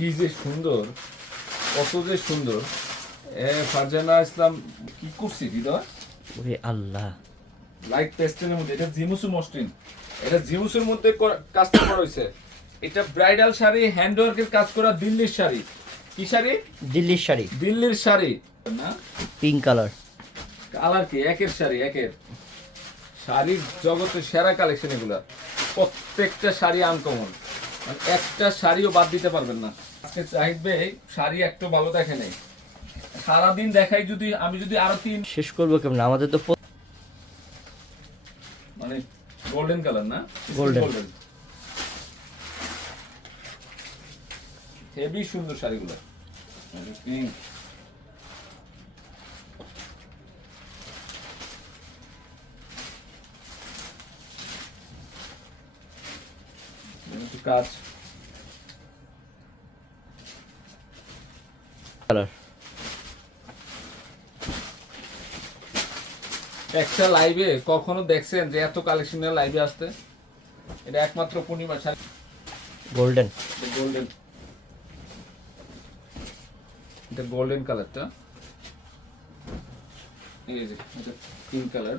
কি যে সুন্দর কত যে সুন্দর। এ ফারজানা ইসলাম কি করছি হৃদয় ওরে আল্লাহ। লাইট পেস্টেলের মধ্যে এটা জিমুসু মসলিন এটা জিমুসুর মধ্যে কাজটা করা হয়েছে। এটা ব্রাইডাল শাড়ি হ্যান্ডওয়ার্কের কাজ করা দিল্লির শাড়ি। কি শাড়ি? দিল্লির শাড়ি। দিল্লির শাড়ি। না? পিঙ্ক কালার কালার কি? একের শাড়ি একের। শাড়ির জগতের সেরা কালেকশন এগুলা। প্রত্যেকটা শাড়ি আনকমন মানে একটা শাড়িও বাদ দিতে পারবেন না। আজকে চাইবে শাড়ি একটু ভালো দেখে নেই। সারাদিন দেখাই যদি আমি যদি আরও তিন শেষ করব কেমন? আমাদের তো মানে গোল্ডেন কালার না? গোল্ডেন হেভি সুন্দর শাড়িগুলো। পিঙ্ক কাজ। একটা লাইভে কখনো দেখছেন যে এত কালেকশনের লাইভে আসতে? এটা একমাত্র পূর্ণিমা শাড়ি গোল্ডেন গোল্ডেন এটা গোল্ডেন কালারটা এই যে এটা পিঙ্ক কালার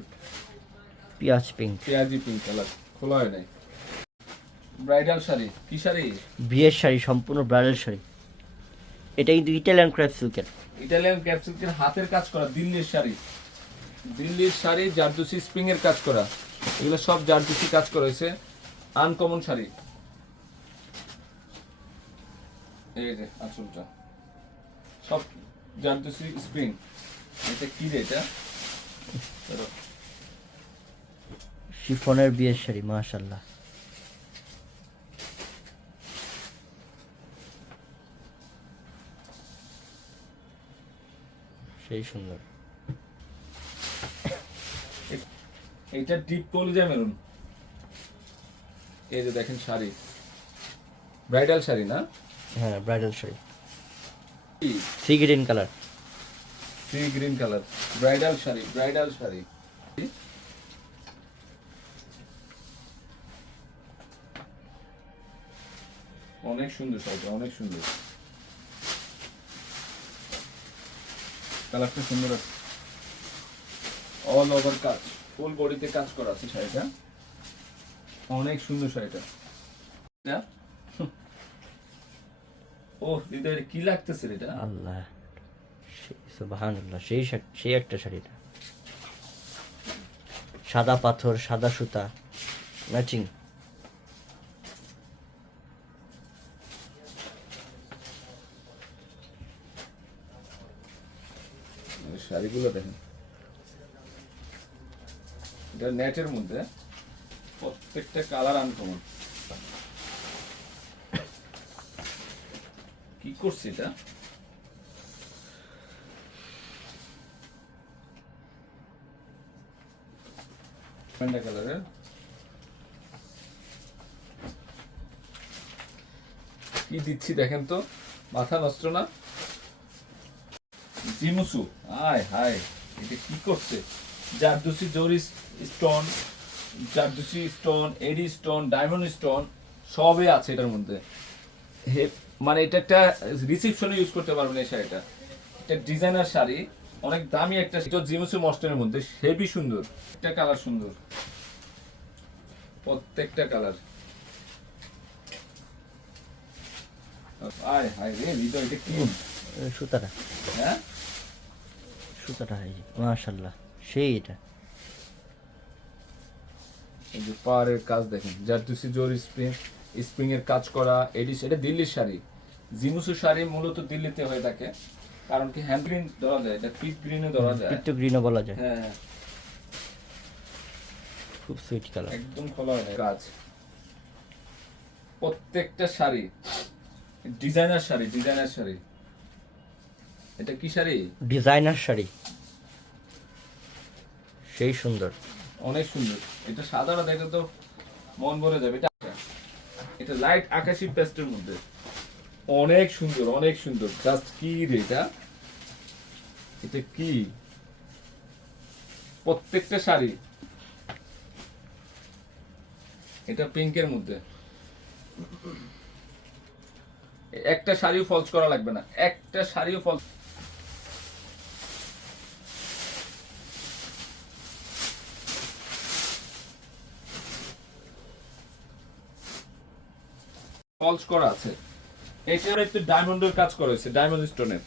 পিঁয়াজ পিঙ্ক পেঁয়াজি পিঙ্ক কালার খোলা হয় নাই। ব্রাইডাল শাড়ি কি শাড়ি? বিয়ের শাড়ি সম্পূর্ণ ব্রাইডাল শাড়ি। এটা কিন্তু ইটালিয়ান ক্র্যাপ সিল্কের ইটালিয়ান ক্যাপসিকের হাতের কাজ করা দিল্লির শাড়ি। দিল্লির শাড়ি জারদুসি স্প্রিং এর কাজ করা। এগুলো সব জারদুসি কাজ করা হয়েছে। আনকমন শাড়ি। এই যে আসলটা সব জারদুসি স্প্রিং এটা কি রে এটা? শিফনের বিয়ের শাড়ি মাশাল্লাহ সেই সুন্দর। এইটা ডিপ কলিজা মেরুন এই যে দেখেন শাড়ি। ব্রাইডাল শাড়ি না? হ্যাঁ bridal sari. Sea green colour sea green colour bridal sari bridal sari. অনেক সুন্দর শাড়িটা অনেক সুন্দর। কালারটা সুন্দর আছে। অল ওভার কাজ ফুল বডিতে কাজ করা আছে শাড়িটা। অনেক সুন্দর শাড়িটা? ও হৃদয় কি লাগতেছে এটা? আল্লাহ সুবাহান্লাহ সেই সেই একটা শাড়িটা সাদা পাথর, সাদা সুতা ম্যাচিং এই শাড়িগুলো দেখেন। এটা নেটের মধ্যে প্রত্যেকটা কালার আনকমন কি করছে এটা? কি দিচ্ছি দেখেন তো? মাথা নষ্ট না? জিমুসু আয় হায় এটা কি করছে? Zardozi জরিস stone zardozi stone AD stone diamond stone সবই আছে এটার মধ্যে। হে মানে এটা একটা রিসিপশনে ইউজ করতে পারবেন এই শাড়িটা। এটা ডিজাইনার শাড়ি অনেক দামি একটা এটা জিমুসু মস্টনের মধ্যে হেভি সুন্দর একটা কালার সুন্দর। প্রত্যেকটা কালার। আয় হায় রে হৃদয় এটা কি? সুতাটা। হ্যাঁ? সুতাটা যে মাশাল্লাহ সেই এটা। এই যে পাড়ের কাজ দেখেন জারদুসি জোর স্প্রিং স্প্রিং এর কাজ করা এডিস এটা দিল্লির শাড়ি। জিমুসু শাড়ি মূলত দিল্লিতে হয়ে থাকে কারণ কি হ্যান্ড গ্রিন ধরা যায় এটা পিট গ্রিনে ধরা যায়। পিত্ত গ্রিনও বলা যায়। হ্যাঁ। হ্যাঁ, খুব সুইট কালার একদম খোলা হয় কাজ। প্রত্যেকটা শাড়ি ডিজাইনার শাড়ি ডিজাইনার শাড়ি। এটা কি শাড়ি? ডিজাইনার শাড়ি। সেই সুন্দর। অনেক সুন্দর। এটা সাধারণ দেখে তো মন ভরে যাবে। এটা এটা লাইট আকাশি পেস্টের মধ্যে। অনেক সুন্দর অনেক সুন্দর। জাস্ট কি রে এটা? এটা কি? প্রত্যেকটা শাড়ি। এটা পিঙ্কের মধ্যে। একটা শাড়িও ফলস করা লাগবে না। একটা শাড়িও ফলস ফলস করা আছে। এটার একটু ডায়মন্ডের কাজ করা হয়েছে ডায়মন্ড স্টোনের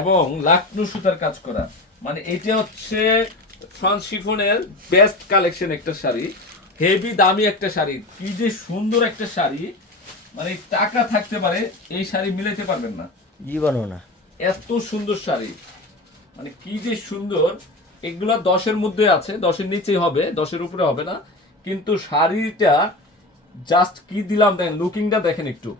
এবং লাকনু সুতার কাজ করা। মানে এটা হচ্ছে ফ্রান্স শিফনের বেস্ট কালেকশন একটা শাড়ি। হেভি দামি একটা শাড়ি। কি যে সুন্দর একটা শাড়ি। মানে টাকা থাকতে পারে এই শাড়ি মিলাইতে পারবেন না। জীবনও না। এত সুন্দর শাড়ি। মানে কি যে সুন্দর। এগুলা দশের মধ্যে আছে দশের নিচে হবে দশের উপরে হবে না। কিন্তু শাড়িটা জাস্ট কি দিলাম? দেখেন লুকিংটা দেখেন একটু।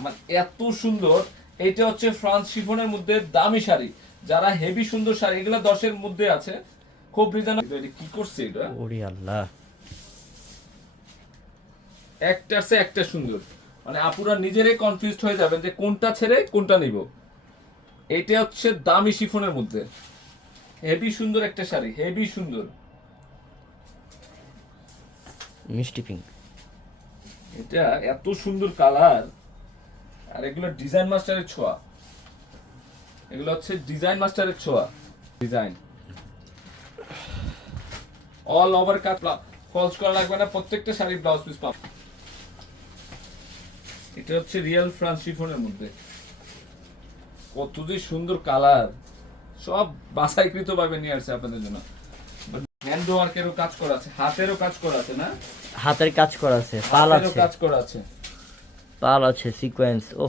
মানে এত সুন্দর। এটা হচ্ছে ফ্রান্স শিফনের মধ্যে দামি শাড়ি। যারা হেভি সুন্দর শাড়ি এগুলা দশের মধ্যে আছে। খুব রিজনেবল কি করছে এটা? ওরে আল্লাহ। একটার সে একটা সুন্দর। মানে আপুরা নিজেরাই কনফিউজড হয়ে যাবেন যে কোনটা ছেড়ে কোনটা নিব। এটা হচ্ছে দামি শিফনের মধ্যে। হেভি সুন্দর একটা শাড়ি হেভি সুন্দর। মিষ্টি পিঙ্ক এটা এত সুন্দর কালার। আর এগুলো ডিজাইন মাস্টারের ছোঁয়া। এগুলো হচ্ছে ডিজাইন মাস্টারের ছোঁয়া। Design. All over cut falls করা লাগবে না, প্রত্যেকটা শাড়ির ব্লাউজ পিস পাবে। এটা হচ্ছে রিয়েল ফ্রান্স শিফনের মধ্যে। কত যে সুন্দর কালার। সব বাছাইকৃত ভাবে নিয়ে আসছে আপনাদের জন্য। হ্যান্ড ওয়ার্কেরও কাজ করা আছে, হাতেরও কাজ করা আছে, না? হাতের কাজ করা আছে পাল আছে। কাজ করা আছে। পাল আছে সিকোয়েন্স ও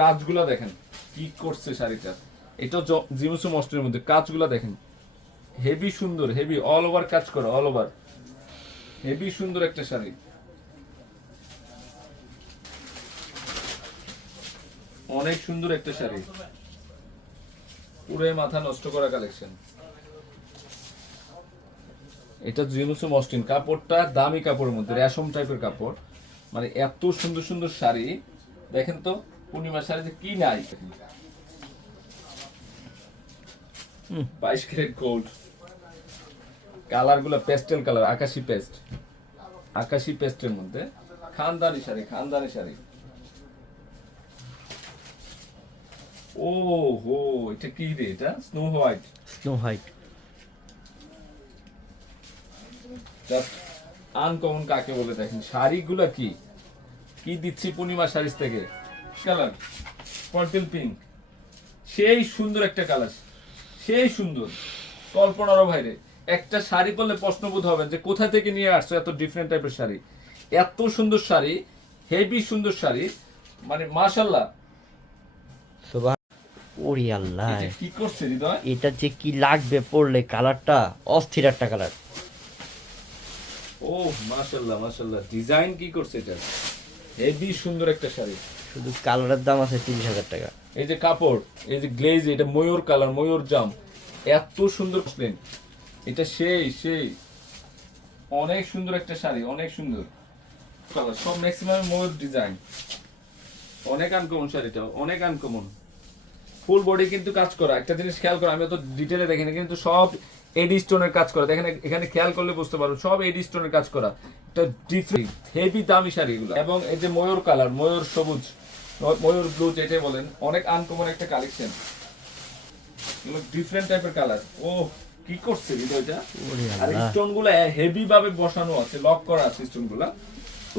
কাজগুলো দেখেন কি করছে শাড়িটা। এটা জিমসু মস্টের মধ্যে কাজগুলো দেখেন। হেভি সুন্দর হেভি অল ওভার কাজ করা অল ওভার হেভি সুন্দর একটা শাড়ি। অনেক সুন্দর একটা শাড়ি। পুরো মাথা নষ্ট করা কালেকশন এটা জিনুসু মসলিন কাপড়টা দামি কাপড়ের মধ্যে, রেশম টাইপের কাপড়। মানে এত সুন্দর সুন্দর শাড়ি। দেখেন তো পূর্ণিমার শাড়িতে কি নাই। বাইশ ক্যারেট গোল্ড কালারগুলো পেস্টেল কালার, আকাশি পেস্ট আকাশি পেস্টের মধ্যে খানদানি শাড়ি খানদানি শাড়ি। ও হো এটা কি রে এটা? Snow white snow white just uncommon কাকে বলে দেখেন। শাড়িগুলো কি? কি দিচ্ছি পূর্ণিমা শাড়ির থেকে? কালার পার্পল পিঙ্ক সেই সুন্দর একটা কালার সেই সুন্দর। কল্পনারও বাইরে। একটা শাড়ি পরলে প্রশ্নবোধ হবেন যে কোথা থেকে নিয়ে আসছো এত ডিফারেন্ট টাইপের শাড়ি? এত সুন্দর শাড়ি হেভি সুন্দর শাড়ি মানে মাশাল্লাহ ওরে আল্লাহ। এটা কি করছে হৃদয়? এটা যে কি লাগবে পড়লে কালারটা অস্থির একটা কালার ও মাশাল্লাহ মাশাল্লাহ ডিজাইন কি করছে এটা? হেভি সুন্দর একটা শাড়ি। শুধু কালারের দাম আছে তিরিশ হাজার টাকা। এই যে কাপড় এই যে গ্লেজ এটা ময়ূর কালার ময়ূর জাম। এত সুন্দর প্লেন এটা সেই সেই। অনেক সুন্দর একটা শাড়ি অনেক সুন্দর। কালার সব ম্যাক্সিমাম ময়ূর ডিজাইন অনেক আনকমন শাড়িটা অনেক আনকমন ফুল বডি কিন্তু কাজ করা। একটা জিনিস খেয়াল করা আমি তো ডিটেলে দেখিনি কিন্তু সব এডি স্টোনের কাজ করা। দেখেন এখানে খেয়াল করলে বুঝতে পারো সব এডি স্টোনের কাজ করা। এটা ডিফারেন্ট হেভি দামি শাড়িগুলো এবং এই যে ময়ূর কালার ময়ূর সবুজ ময়ূর ব্লু যেটাই বলেন অনেক আনকমন একটা কালেকশন এগুলো ডিফারেন্ট টাইপের কালার ও কি করছে হৃদয়টা? আর স্টোনগুলো হেভি ভাবে বসানো আছে লক করা আছে স্টোনগুলা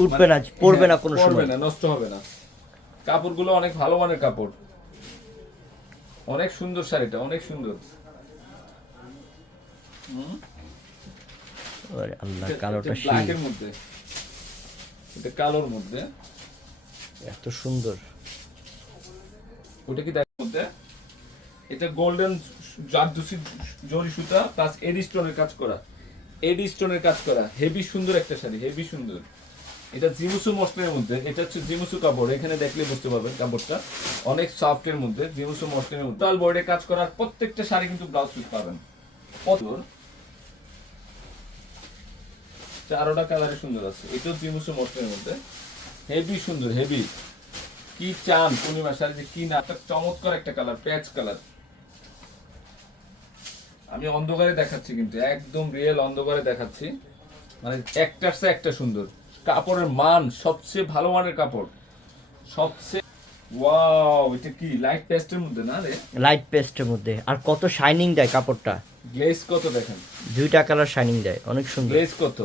উঠবে না পড়বে না কোনো সময়। না নষ্ট হবে না। কাপড়গুলো অনেক ভালো মানের কাপড়। অনেক সুন্দর শাড়িটা অনেক সুন্দর। ওরে আল্লাহ কালোটা মধ্যে। এটা কালোর মধ্যে। এত সুন্দর। ওটা কি দেখার মধ্যে? এটা গোল্ডেন জারদুসি জরি সুতা প্লাস এডি স্টোনের কাজ করা। এডি স্টোনের কাজ করা। হেভি সুন্দর একটা শাড়ি হেভি সুন্দর। এটা জিমুসু মসলিনের মধ্যে এটা হচ্ছে জিমুসু কাপড়। এখানে দেখলে বুঝতে পারবেন কাপড়টা। অনেক সফট এর মধ্যে জিমুসু মসলিনের মধ্যে। বোর্ডে কাজ করার প্রত্যেকটা শাড়ি কিন্তু ব্লাউজ পিস পাবেন। চারোটা কালারে সুন্দর আছে। এটাও মসলিনের মধ্যে। হেভি সুন্দর হেভি কি চান পূর্ণিমা যে কি না চমৎকার একটা কালার প্যাচ কালার আমি অন্ধকারে দেখাচ্ছি কিন্তু, একদম রিয়েল অন্ধকারে দেখাচ্ছি। মানে একটার চেয়ে একটা সুন্দর। কাপড়ের মান, সবচেয়ে ভালো মানের কাপড়। সবচেয়ে ওয়াও এটা কি? লাইট পেস্টের মধ্যে না রে? লাইট পেস্টের মধ্যে। আর কত শাইনিং দেয় কাপড়টা। গ্লেজ কত দেখেন? দুইটা কালার শাইনিং দেয় অনেক সুন্দর। গ্লেজ কত?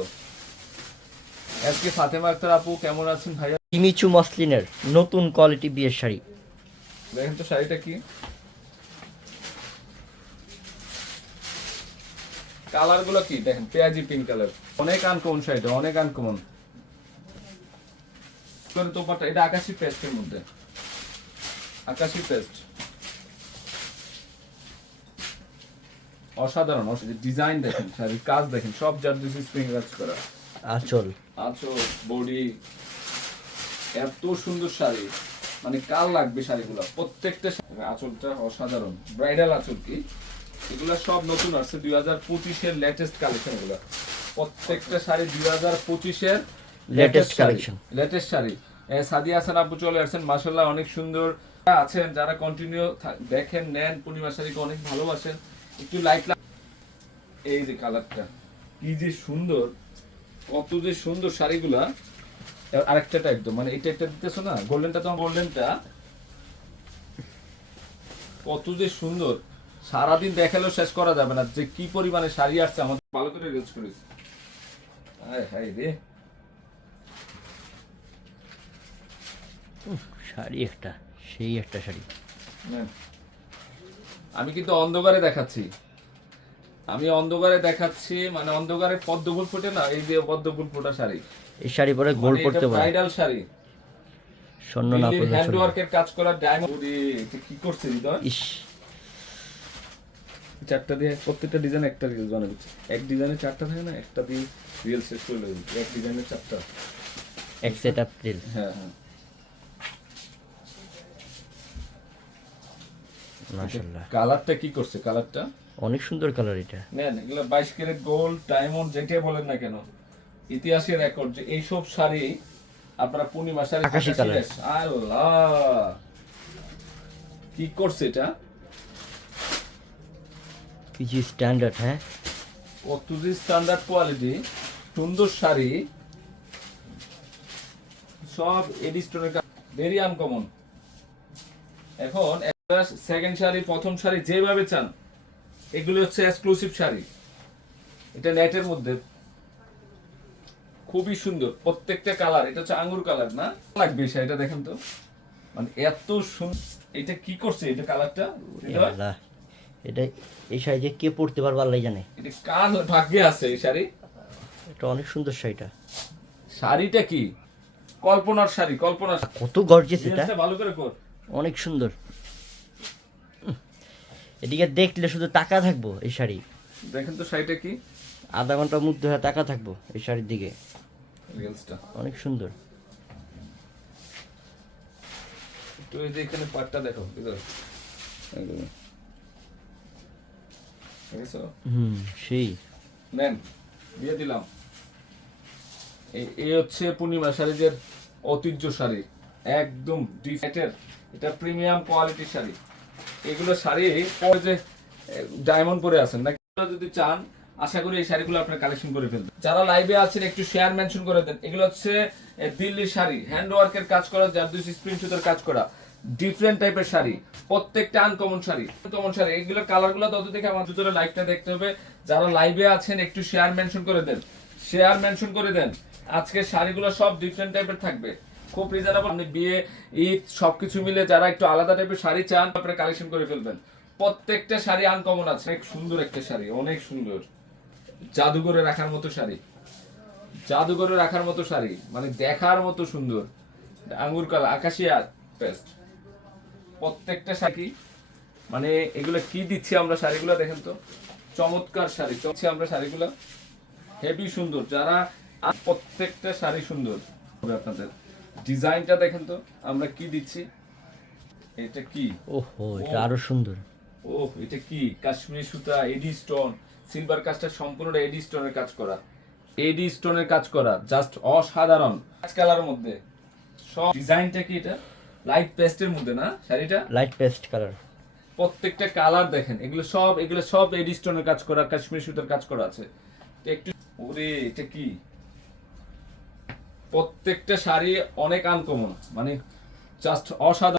আজকে ফাতেমা আক্তার আপু কেমন আছেন ভাইয়া? কিমিচু মসলিনের নতুন কোয়ালিটি বিয়ের শাড়ি। দেখেন তো শাড়িটা কি? কালারগুলো কি? দেখেন পেঁয়াজি পিঙ্ক কালার অনেক আনকমন শাড়িটা অনেক আনকমন করে তোপাটা এটা আকাশি পেস্টের মধ্যে। আকাশি পেস্ট অসাধারণ ডিজাইন দেখেন শাড়ির কাজ দেখেন সব জারদুসি স্প্রিং কাজ করা। আঁচল। আঁচল বডি এত সুন্দর শাড়ি। মানে কাল লাগবে শাড়িগুলো? প্রত্যেকটা শাড়ি- আঁচলটা অসাধারণ। ব্রাইডাল আঁচল কি? এগুলো সব নতুন আসছে দুই হাজার পঁচিশের লেটেস্ট কালেকশনগুলো প্রত্যেকটা শাড়ি দুই হাজার পঁচিশের Latest collection. লেটেস্ট শাড়ি। এ, সাদিয়া হাসান আপু চলে আসছেন মাসাল্লাহ অনেক সুন্দর আছেন। যারা কন্টিনিউ দেখেন নেন পূর্ণিমা শাড়িকে অনেক ভালোবাসেন। একটু লাইট এই যে কালারটা কি যে সুন্দর কত যে সুন্দর শাড়িগুলা। এবার আরেকটা একদম মানে এটা একটা দিতেছো না গোল্ডেনটা তোমার গোল্ডেনটা? কত যে সুন্দর সারাদিন দেখালেও শেষ করা যাবে না যে কি পরিমাণে শাড়ি আসছে আমাদের। ভালো করে রেজ করেছে আয় হায় রে। শাড়ি একটা সেই একটা শাড়ি। নেন। আমি কিন্তু অন্ধকারে দেখাচ্ছি। আমি অন্ধকারে দেখাচ্ছি মানে অন্ধকারে পদ্মফুল ফোটে না এই যে পদ্মফুল ফোটা শাড়ি। এই শাড়ি পরে গোল পড়তে পারে। ব্রাইডাল শাড়ি। স্বর্ণ না পড়লে হ্যান্ড ওয়ার্কের কাজ করা ডায়মন্ড কি করছে হৃদয়? ইস। চারটা দিয়ে প্রত্যেকটা ডিজাইন একটা রিলস বানাচ্ছে এক ডিজাইনে চারটা থাকে না একটা দিয়ে রিল শেষ করে এক ডিজাইনের চারটা। এক সেট আপ রিল হ্যাঁ হ্যাঁ। মাশাআল্লাহ। কালারটা কি করছে? কালারটা? অনেক সুন্দর কালার এটা। নেন এগুলো বাইশ ক্যারেট গোল্ড ডায়মন্ড যেটাই বলেন না কেন ইতিহাসের রেকর্ড যে শাড়ি আপনারা পূর্ণিমা শাড়ি আকাশি আকাশি কালার। আল্লাহ! কি করছে এটা? স্ট্যান্ডার্ড হ্যাঁ? কত যে স্ট্যান্ডার্ড কোয়ালিটি সুন্দর শাড়ি। সব এডিস্টোনের ভেরি আনকমন এখন সেকেন্ড শাড়ি প্রথম শাড়ি যেভাবে চান এগুলো হচ্ছে এক্সক্লুসিভ শাড়ি। এটা নেটের মধ্যে। খুবই সুন্দর প্রত্যেকটা কালার এটা হচ্ছে আঙ্গুর কালার না? লাগবে শাড়িটা দেখেন তো। মানে এত সুন্দর এটা কি করছে এটা কালারটা এটা এই শাড়ি যে কে পড়তে পারবে আল্লাহ জানে। এটা কার ভাগ্যে আছে এই শাড়ি? এটা অনেক সুন্দর শাড়িটা। শাড়িটা কি? কল্পনার শাড়ি কল্পনার কত গর্জেস এটা। ভালো করে কর অনেক সুন্দর। এদিকে দেখলে শুধু টাকা থাকব এই শাড়ি। দেখেন তো শাড়িটা কি? আধা ঘণ্টা মুখ ধরে টাকা থাকব এই শাড়ির দিকে। রিলসটা। অনেক সুন্দর। একটু এই যে এখানে পাটটা দেখো? হুম সেই। নেন দিয়ে দিলাম। এই- এই হচ্ছে পূর্ণিমা শাড়িদের ঐতিহ্য শাড়ি। একদম ডিফেটের এটা প্রিমিয়াম কোয়ালিটির শাড়ি। এগুলো শাড়ি যে ডায়মন্ড পরে আছেন না যদি চান, আশা করি এই শাড়িগুলো আপনার কালেকশন করে ফেলবেন। যারা লাইভে আছেন, একটু শেয়ার মেনশন করে দেন। এগুলো হচ্ছে দিল্লির শাড়ি হ্যান্ড ওয়ার্কের কাজ করা জারদুস স্প্রিং সুতার কাজ করা। ডিফারেন্ট টাইপের শাড়ি, প্রত্যেকটা আনকমন শাড়ি আনকমন শাড়ি। এগুলো কালারগুলো তত থেকে আমার ভিতরে লাইভটা দেখতে হবে। যারা লাইভে আছেন, একটু শেয়ার মেনশন করে দেন। শেয়ার মেনশন করে দেন। আজকে শাড়িগুলো সব ডিফারেন্ট টাইপের থাকবে। খুব রিজনেবল আপনি বিয়ে, ঈদ, সবকিছু মিলে যারা একটু আলাদা টাইপের শাড়ি চান, আপনারা কালেকশন করে ফেলবেন। প্রত্যেকটা শাড়ি আনকমন আছে। অনেক সুন্দর একটা শাড়ি, অনেক সুন্দর। জাদুঘরে রাখার মতো শাড়ি। জাদুঘরে রাখার মতো শাড়ি মানে দেখার মতো সুন্দর। আঙ্গুর কালা আকাশিয়া পেস্ট প্রত্যেকটা শাড়ি মানে এগুলো কি দিচ্ছি আমরা শাড়িগুলো, দেখেন তো। চমৎকার শাড়ি চলছে আমরা শাড়িগুলো। হেভি সুন্দর, যারা প্রত্যেকটা শাড়ি সুন্দর। আপনাদের। ডিজাইনটা দেখেন তো আমরা কি দিচ্ছি? এটা কি? ওহো এটা আরও সুন্দর। ও এটা কি? কাশ্মীরি সুতা এডি স্টোন সিলভার কাজটা সম্পূর্ণ এডি স্টোনের কাজ করা। এডি স্টোনের কাজ করা জাস্ট অসাধারণ। কাজ কালার মধ্যে। সব ডিজাইনটা কি এটা? লাইট পেস্টের মধ্যে না শাড়িটা? লাইট পেস্ট কালার প্রত্যেকটা কালার দেখেন এগুলো সব এগুলো সব এডি স্টোনের কাজ করা কাশ্মীরি সুতার কাজ করা আছে। একটু ওরে এটা কি? প্রত্যেকটা শাড়ি অনেক আনকমন মানে জাস্ট অসাধারণ।